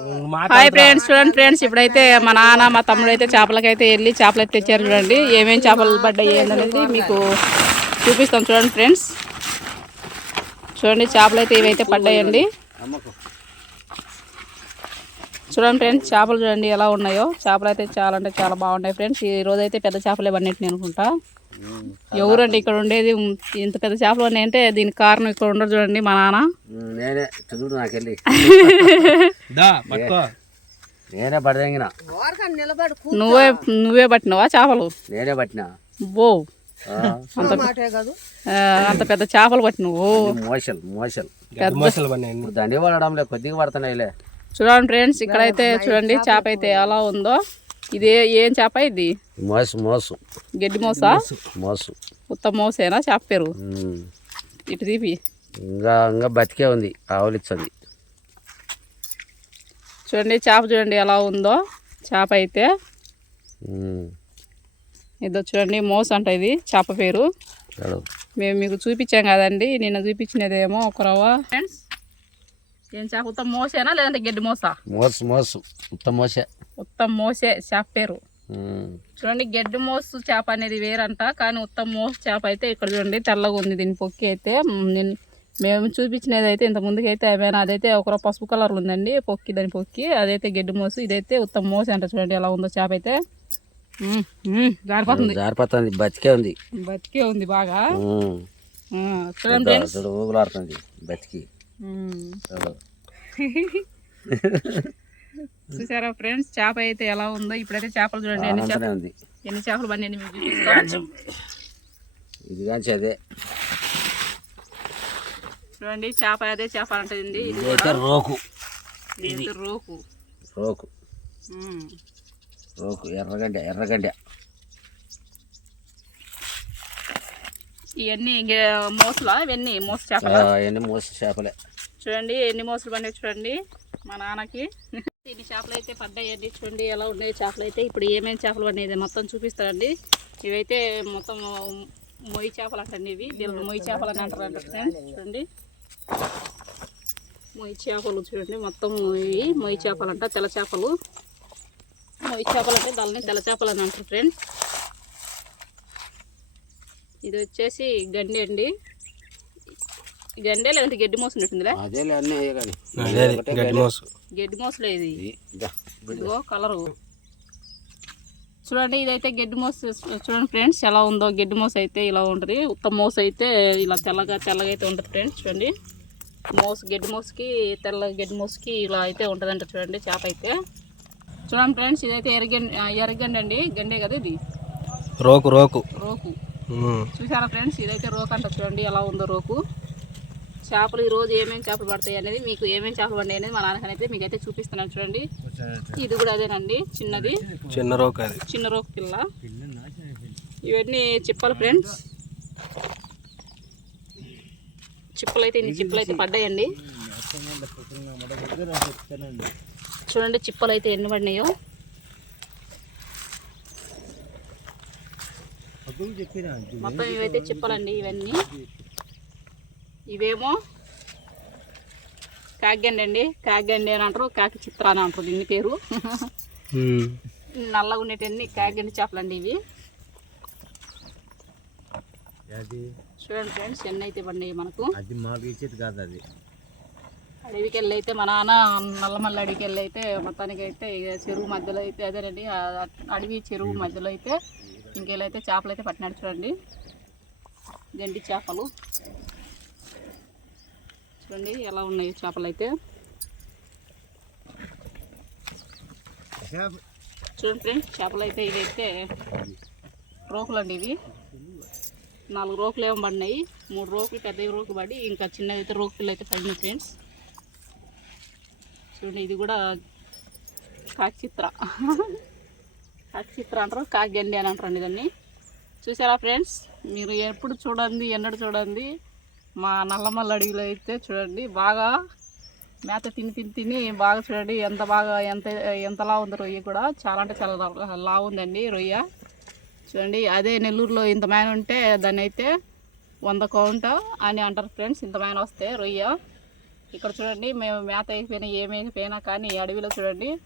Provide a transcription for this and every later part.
Hi friends చూడండి friends ఇప్పుడైతే మా నాన్న మా తమ్ముడు అయితే చేపలకైతే వెళ్ళి చేపలు అయితే తెచ్చారు చూడండి. ఏమేమి చేపలు పడ్డాయి ఏందనేది మీకు చూపిస్తాం చూడండి ఫ్రెండ్స్. చూడండి చేపలు అయితే ఇవైతే పడ్డాయండి. చూడండి ఫ్రెండ్స్ చేపలు చూడండి ఎలా ఉన్నాయో. చేపలు అయితే చాలా అంటే చాలా బాగున్నాయి ఫ్రెండ్స్. ఈ రోజు అయితే పెద్ద చేపలే పడినట్టు నేను అనుకుంటా. ఎవరండి ఇక్కడ ఉండేది? ఇంత పెద్ద చేపలు ఉన్నాయంటే దీనికి కారణం ఇక్కడ ఉండరు చూడండి మా నాన్న. నేనే పడదగిన నువ్వే నువ్వే పట్టినవా చేపలు? నేనే పట్టిన. బో. ఆ, అంత అంత పెద్ద చేపలు పట్టి నువ్వు ఇది మోసలు మోసలు దండి పడడం లేదు కొద్దిగా పడుతున్నాయిలే. చూడండి ఫ్రెండ్స్ ఇక్కడైతే చూడండి చేప అయితే ఎలా ఉందో. ఇది ఏం చేప ఇది? మోసు మోసు. గడ్డి మోసా? మోసు ఉత్త మోసేనా? చేప పేరు. ఇటు తీపి. ఇంకా ఇంకా బతికే ఉంది ఆవులిచ్చింది చూడండి చేప చూడండి ఎలా ఉందో. చేప అయితే. ఇదో చూడండి మోస అంట ఇది చేప పేరు. మేము మీకు చూపించాం కదండి నిన్న చూపించినదేమో ఒక రవ్వ. ఫ్రెండ్స్ ఏం చేప ఉత్త మోసేనా లేదంటే గడ్డి మోసా మోసు మోసు ఉత్త మోసే ఉత్తం మోసే చేప పేరు. చూడండి గడ్డి మోసు చేప అనేది వేరంట కానీ ఉత్తమ మోసు చేప అయితే ఇక్కడ చూడండి తెల్లగా ఉంది దీని పొక్కి అయితే నేను మేము చూపించినది అయితే ఇంత ముందుకి అయితే ఏమైనా అదైతే ఒక పసుపు కలర్ ఉందండి పొక్కి దాని పొక్కి అదైతే గడ్డి మోసు ఇదైతే ఉత్తమ మోసు అంట చూడండి ఎలా ఉందో చేప అయితే జారిపోతుంది జారిపోతుంది బతికే ఉంది బతికే ఉంది బాగా చూడండి బతికి. చూసారా ఫ్రెండ్స్ చేప అయితే ఎలా ఉందో? ఇప్పుడైతే చేపలు చూడండి ఎన్ని చేప అంతనే ఉంది. ఎన్ని చేపలు బండి ఇది కానీ అదే. చూడండి చేప అదే చేప అంటుంది ఇది రోకు. ఇదైతే రోకు. రోకు. రోకు ఎర్రగడ్డ ఎర్రగడ్డ. ఇవన్నీ ఇంక మోసలా? ఇవన్నీ మోస చేపల? అవన్నీ మోసి చేపలే. చూడండి ఎన్ని మోసలు పడినాయి చూడండి మా నాన్నకి. ఇన్ని చేపలు అయితే పడ్డాయండి చూడండి ఎలా ఉన్నాయి చేపలు అయితే. ఇప్పుడు ఏమేమి చేపలు పడినాయి మొత్తం చూపిస్తారండి ఇవైతే మొత్తం మొయ్యి చేపలు అంటండి ఇవి. దీనిలో మొయ్యి చేపలు అని అంటారు ఫ్రెండ్స్ చూడండి. మొయ్యి చేపలు చూడండి మొత్తం ఇవి. మొయ్యి చేపలు అంట తెల్ల చేపలు. మొయ్యి చేపలు అంటే దాని తెల్ల చేపలు అని అంటారు ఫ్రెండ్స్. ఇది వచ్చేసి గండి అండి. గండే లేదంటే గడ్డి మోసం ఉంటుందిలే అదేలే అన్నీ అయ్యే కానీ. అదే అది, గడ్డి మోసు. గడ్డి మోసలే ఇది. ఇది, ఇదా. ఇదిగో కలరు. చూడండి ఇదైతే గడ్డి మోస. చూడండి ఫ్రెండ్స్ ఎలా ఉందో గడ్డి మోస అయితే ఇలా ఉంటుంది. ఉత్తమ మోస అయితే ఇలా తెల్లగా తెల్లగా అయితే ఉంటుంది ఫ్రెండ్స్ చూడండి. మోస గడ్డి మోసకి తెల్ల గడ్డి మోసకి ఇలా అయితే ఉంటుందంట చూడండి చేప అయితే. చూడండి ఫ్రెండ్స్ ఇదైతే ఎర్రగండి ఎర్రగండి అండి గండే కదా ఇది? రోకు రోకు. రోకు. చూసారా ఫ్రెండ్స్ ఇదైతే రోకు అంట చూడండి ఎలా ఉందో రోకు. చేపలు ఈ రోజు ఏమేమి చేపలు పడతాయి అనేది మీకు ఏమేమి చేపలు పడినాయి అనేది మా నాన్నకనైతే మీకైతే చూపిస్తున్నాను చూడండి. ఇది కూడా అదేనండి చిన్నది. చిన్న రోకు చిన్న రోకు పిల్ల. ఇవన్నీ చిప్పలు ఫ్రెండ్స్. చిప్పలు అయితే ఇన్ని చిప్పలు అయితే పడ్డాయండి. చూడండి చిప్పలు అయితే ఎన్ని పడినాయో. మొత్తం ఇవైతే చిప్పలండి ఇవన్నీ. ఇవేమో కాగండి అండి. కాగండి అని అంటారు కాకి చిత్ర అని అంటారు దీని పేరు. నల్లగా ఉండేటన్ని కాగండి చేపలండి ఇవి. చూడండి ఫ్రెండ్స్ ఎన్ని అయితే పడినాయి మనకు. అది మాకు ఇచ్చేది కాదు అది. అడవికి వెళ్ళి అయితే మా నాన్న నల్లమల్ల అడవికి వెళ్ళి అయితే మొత్తానికి అయితే ఇక చెరువు మధ్యలో అయితే అదేనండి అడవి చెరువు మధ్యలో అయితే ఇంకెళ్ళైతే చేపలు అయితే పట్టినాడు చూడండి. గండి చేపలు? చూడండి ఎలా ఉన్నాయి చేపలు అయితే. చూడండి ఫ్రెండ్స్ చేపలు అయితే ఇవైతే రోకులు అండి ఇవి. నాలుగు రోకులు ఏమో పడినాయి. మూడు రోకులు పెద్ద రోకులు పడి ఇంకా చిన్నది అయితే రోకులు అయితే పడినాయి ఫ్రెండ్స్. చూడండి ఇది కూడా కాకిచిత్ర. కాకిచిత్ర అంటారు కాకిగండి అని అంటారండి దాన్ని. చూసారా ఫ్రెండ్స్? మీరు ఎప్పుడు చూడండి ఎన్నడూ చూడండి. మా నల్లమల్ల అడవిలో అయితే చూడండి బాగా మేత తిని తిని తిని బాగా చూడండి ఎంత బాగా ఎంత ఎంతలా ఉంది రొయ్య కూడా. చాలా అంటే చాలా లా- ఉందండి రొయ్య. చూడండి అదే నెల్లూరులో ఇంత ఉంటే దాన్ని అయితే వంద కౌంట అని అంటారు ఫ్రెండ్స్ ఇంత మేన వస్తే రొయ్య. ఇక్కడ చూడండి మేము మేత అయిపోయినా ఏమైపోయినా కానీ అడవిలో చూడండి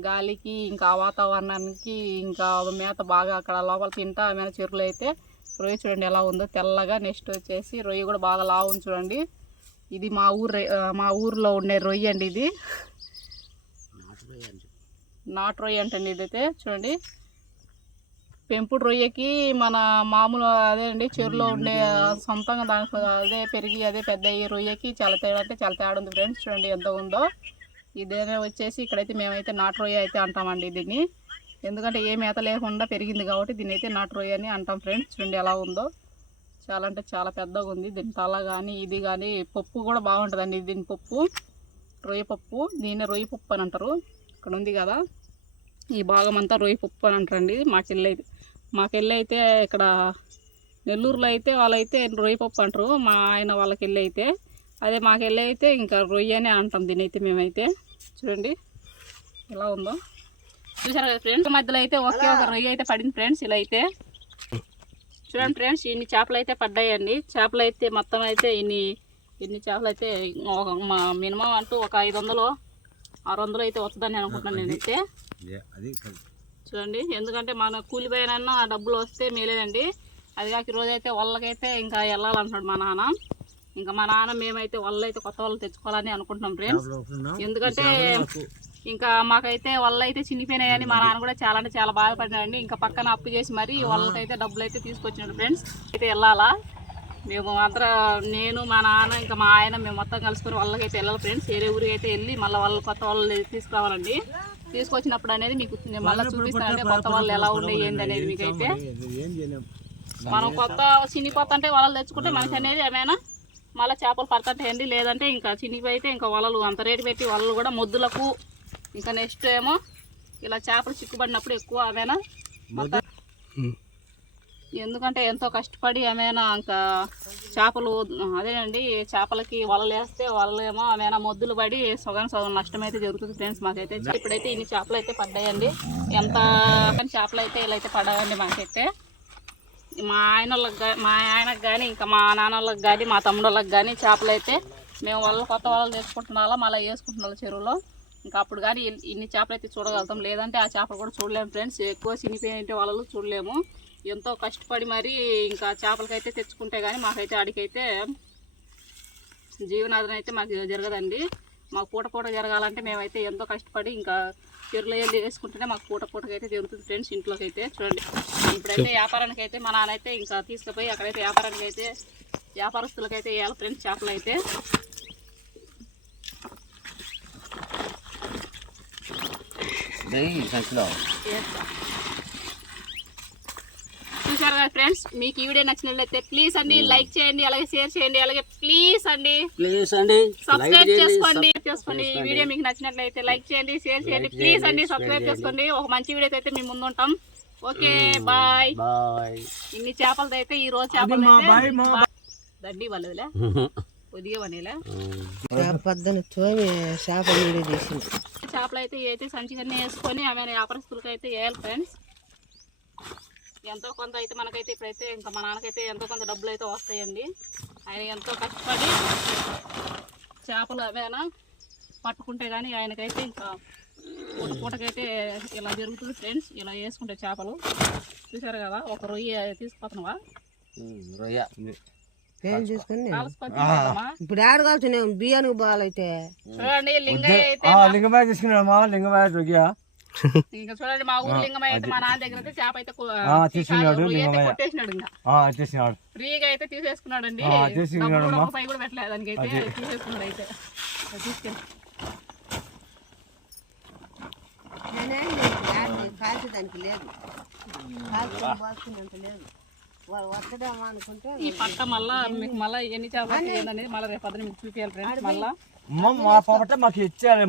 గాలికి ఇంకా వాతావరణానికి ఇంకా మేత బాగా అక్కడ లోపల తింటా ఏమైనా చెరువులు అయితే రొయ్య చూడండి ఎలా ఉందో తెల్లగా నెక్స్ట్ వచ్చేసి రొయ్య కూడా బాగా లావు చూడండి. ఇది మా ఊరు మా ఊర్లో ఉండే రొయ్య అండి ఇది. నాటు రొయ్య అంటండి ఇదైతే చూడండి. పెంపుడు రొయ్యకి మన మామూలు అదే అండి చెరువులో ఉండే సొంతంగా దానికి అదే పెరిగి అదే పెద్ద ఈ రొయ్యకి చాలా తేడా అంటే చాలా తేడా ఉంది ఫ్రెండ్స్ చూడండి ఎంత ఉందో. ఇదేనే వచ్చేసి ఇక్కడైతే మేమైతే నాటు రొయ్య అయితే అంటామండి దీన్ని. ఎందుకంటే ఏ మేత లేకుండా పెరిగింది కాబట్టి దీని అయితే నాటు రొయ్య అని అంటాం ఫ్రెండ్స్. చూడండి ఎలా ఉందో. చాలా అంటే చాలా పెద్దగా ఉంది. దీని తల కానీ ఇది కానీ పప్పు కూడా బాగుంటుందండి దీని పప్పు. రొయ్య పప్పు. దీన్ని రొయ్య పప్పు అని అంటారు. ఇక్కడ ఉంది కదా. ఈ భాగం అంతా రొయ్య పప్పు అని అంటారండి. మాకెళ్ళి అయితే మాకెళ్ళి అయితే ఇక్కడ నెల్లూరులో అయితే వాళ్ళైతే రొయ్య పప్పు అంటారు. మా ఆయన వాళ్ళకి వెళ్ళి అయితే. అదే మాకెళ్ళి అయితే ఇంకా రొయ్య అని అంటాం దీని అయితే మేమైతే. చూడండి. ఎలా ఉందో. చూసారు కదా ఫ్రెండ్స్ మధ్యలో అయితే ఒకే ఒక రొయ్య అయితే పడింది ఫ్రెండ్స్ ఇలా అయితే. చూడండి ఫ్రెండ్స్ ఇన్ని చేపలు అయితే పడ్డాయండి. చేపలు అయితే మొత్తం అయితే ఇన్ని ఇన్ని చేపలు అయితే ఒక మా మినిమం అంటూ ఒక ఐదు వందలు ఆరు వందలు అయితే వస్తుందని అనుకుంటున్నాను నేనైతే. చూడండి ఎందుకంటే మన కూలిపోయినా డబ్బులు వస్తే మేలేదండి. అది కాక ఈరోజు అయితే వాళ్ళకైతే ఇంకా వెళ్ళాలంటున్నాడు మా నాన్న. ఇంకా మా నాన్న మేమైతే వాళ్ళు అయితే కొత్త వాళ్ళు తెచ్చుకోవాలని అనుకుంటున్నాం ఫ్రెండ్స్ ఎందుకంటే ఇంకా మాకైతే వాళ్ళు అయితే చినిపోయినాయని మా నాన్న కూడా చాలా అంటే చాలా బాధపడినాడండి. ఇంకా పక్కన అప్పు చేసి మరి వాళ్ళకైతే డబ్బులు అయితే తీసుకొచ్చినాడు ఫ్రెండ్స్. అయితే వెళ్ళాలా? మేము అందరూ నేను మా నాన్న ఇంకా మా ఆయన మేము మొత్తం కలుసుకొని వాళ్ళకైతే వెళ్ళాలి ఫ్రెండ్స్. వేరే ఊరికి అయితే వెళ్ళి మళ్ళీ వాళ్ళు కొత్త వాళ్ళు తీసుకురావాలండి. తీసుకొచ్చినప్పుడు అనేది మీకు మళ్ళీ చూపిస్తానండి కొత్త వాళ్ళు ఎలా ఉండే ఏంది అనేది మీకైతే మనం కొత్త చిన్ని కొత్త అంటే వలలు తెచ్చుకుంటే మనకి అనేది ఏమైనా మళ్ళీ చేపలు పడతాయండి లేదంటే ఇంకా చిన్నివి అయితే ఇంకా వలలు అంత రేటు పెట్టి వలలు కూడా మొద్దులకు ఇంకా నెక్స్ట్ ఏమో ఇలా చేపలు చిక్కుబడినప్పుడు ఎక్కువ ఏమైనా ఉమ్. ఎందుకంటే ఎంతో కష్టపడి ఏమైనా ఇంకా చేపలు అదేనండి చేపలకి వలలు వేస్తే వలలు ఏమో ఏమైనా మొద్దులు పడి సగం సగం నష్టం అయితే జరుగుతుంది ఫ్రెండ్స్ మాకైతే. ఇప్పుడైతే ఇన్ని చేపలు అయితే పడ్డాయండి. ఎంత చేపలు అయితే ఇలా అయితే పడ్డాయండి మాకైతే. మా ఆయన మా ఆయనకు కానీ ఇంకా మా నాన్న వాళ్ళకి కానీ మా తమ్ముడు వాళ్ళకి కానీ చేపలు అయితే మేము వాళ్ళు కొత్త వాళ్ళు తెచ్చుకుంటున్నాలా మళ్ళీ వేసుకుంటున్నాం చెరువులో. ఇంకా అప్పుడు కానీ ఇన్- ఇన్ని చేపలు అయితే చూడగలుగుతాం. లేదంటే ఆ చేపలు కూడా చూడలేము ఫ్రెండ్స్. ఎక్కువ చినిపోయిన వాళ్ళు చూడలేము. ఎంతో కష్టపడి మరి ఇంకా చేపలకైతే తెచ్చుకుంటే కానీ మాకైతే ఆడికైతే జీవనాధారం అయితే మాకు జరగదండి. మాకు పూట పూట జరగాలంటే మేమైతే ఎంతో కష్టపడి ఇంకా చెరువులో వెళ్ళి వేసుకుంటేనే మాకు పూట పూటకి అయితే జరుగుతుంది ఫ్రెండ్స్ ఇంట్లోకి అయితే చూడండి. ఇప్పుడైతే వ్యాపారానికి అయితే మా నాన్న అయితే ఇంకా తీసుకుపోయి అక్కడైతే వ్యాపారానికి అయితే వ్యాపారస్తులకైతే వేయాలి ఫ్రెండ్స్ చేపలు అయితే నెయ్యి సంచిలో. చూశారు కదా ఫ్రెండ్స్? మీకు ఈ వీడియో నచ్చినట్లయితే ప్లీజ్ అండి లైక్ చేయండి అలాగే షేర్ చేయండి అలాగే ప్లీజ్ అండి ప్లీజ్ అండి. సబ్స్క్రైబ్ చేసుకోండి చేసుకోండి. ఈ వీడియో మీకు నచ్చినట్లయితే లైక్ చేయండి షేర్ చేయండి ప్లీజ్ అండి సబ్స్క్రైబ్ చేసుకోండి. ఒక మంచి వీడియో అయితే మేము ముందు ఉంటాం ఓకే బాయ్ బాయ్ ఇన్ని చేపలతో అయితే ఈ రోజు చేపలు దండి వాళ్ళదిలే పొద్దున తోమి చేప వీడియో తీసింది చేపలు అయితే అయితే సంచిగా వేసుకొని ఆమె వ్యాపారస్తులకి అయితే వేయాలి ఫ్రెండ్స్. ఎంతో కొంత అయితే మనకైతే ఇప్పుడైతే ఇంకా మా నాన్నకైతే ఎంతో కొంత డబ్బులు అయితే వస్తాయండి. ఆయన ఎంతో కష్టపడి చేపలు అవేనా పట్టుకుంటే కానీ ఆయనకైతే ఇంకా పూట పూటకైతే ఇలా జరుగుతుంది ఫ్రెండ్స్. ఇలా వేసుకుంటే చేపలు. చూసారు కదా ఒక రొయ్య తీసుకుపోతున్నావా రొయ్య. పేరు చూసుకుని? ఇప్పుడు ఆడ కావచ్చు బియ్యానికి బాగాలైతే చూడండి లింగయ్య అయితే లింగమాయ తీసుకున్నామా లింగమాయ దొరికా ఇంకా చూడండి మా ఊరు లింగమయ్య అయితే మా నాన్న దగ్గర అయితే చేప అయితే తీసుకున్నాడు. కొట్టేసినాడు ఇంకా. ఫ్రీగా అయితే తీసుకున్నాడు కూడా కూడా పెట్టలేదు దానికి అయితే తీసేసుకున్నాడు అయితే. అది తీసుకెళ్ళి. కాల్చేదానికి లేదు. ఈ పట్ట మళ్ళా మీకు మళ్ళీ ఎన్ని చేపలు ఏందనేది మళ్ళీ రేపు పొద్దున మీకు చూపించాలి ఫ్రెండ్స్ మళ్ళా. మా పాపట మాకు ఇచ్చారు